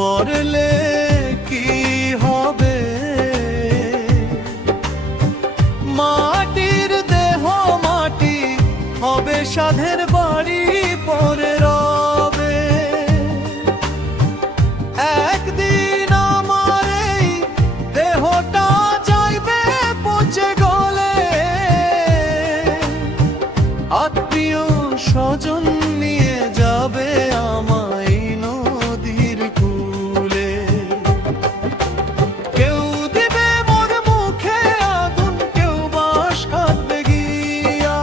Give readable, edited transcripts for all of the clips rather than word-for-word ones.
মরলে কি হবে, মাটির দেহ মাটি হবে, সাধের বাড়ি পরে রবে। একদিন আমার এই দেহটা যাইবে পচে গলে, আত্মীয় স্বজন নিয়ে যাবে আমায় নদীর কূলে। কেউ দিবে মোর মুখে আগুন, কেউ বাঁশ কাটবে গিয়া,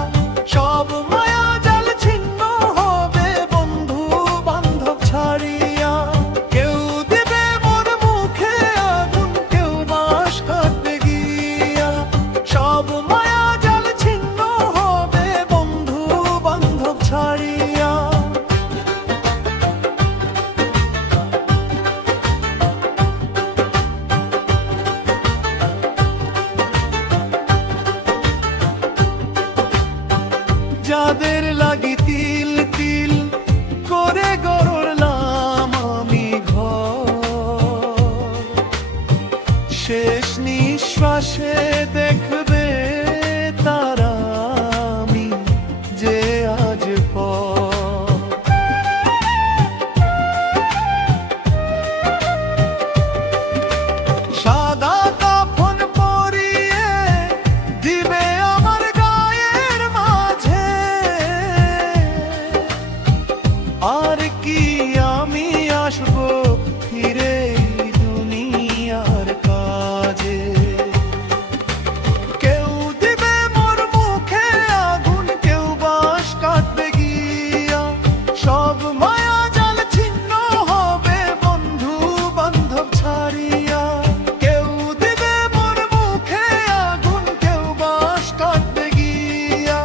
সব মায়া জাল ছিন্ন হবে বন্ধু বান্ধব ছাড়িয়া। কেউ দিবে মোর মুখে আগুন, কেউ বাঁশ কাটবে গিয়া, সব মায়া জাল ছিন্ন হবে বন্ধু বান্ধব ছাড়িয়া। যাদের লাগি তিল তিল করে গড়লাম আমি ঘর, শেষ নিঃশ্বাসে দেখবে তারা আমি যে আজ পর। সাদা কাফন পরিয়ে দিবে আমার গায়ের মাঝে, আর কি আমি আসবো ফিরে দুনিয়ার কাজে। কেউ দিবে মোর মুখে আগুন, কেউ বাঁশ কাটবে গিয়া, সব মায়া জাল ছিন্ন হবে বন্ধু বান্ধব ছাড়িয়া। কেউ দিবে মোর মুখে আগুন, কেউ বাঁশ কাটবে গিয়া,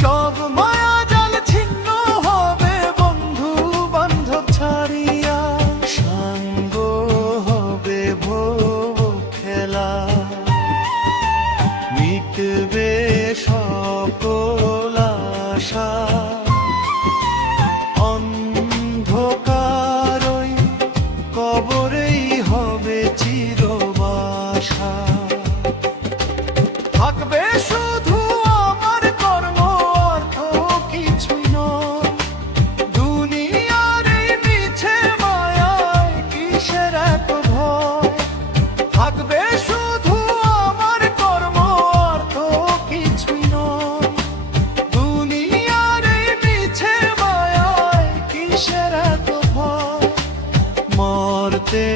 সব মায়া জাল ছিন্ন হবে বন্ধু বান্ধব ছাড়িয়া। সাঙ্গ হবে ভোগ খেলা, মিটবে সকল আশা, অন্ধকারই কবরেই হবে চিরবাসা। থাকবে শুধু আমার কর্ম, অর্থ কিছুই নয়, দুনিয়ার এই মিছে মায়ায় কিসের এত ভয়। থাকবে শুধু আমার কর্ম, অর্থ কিছুই নয়, দুনিয়ার এই মিছে মায়ায় কিসের এত ভয়। মরতে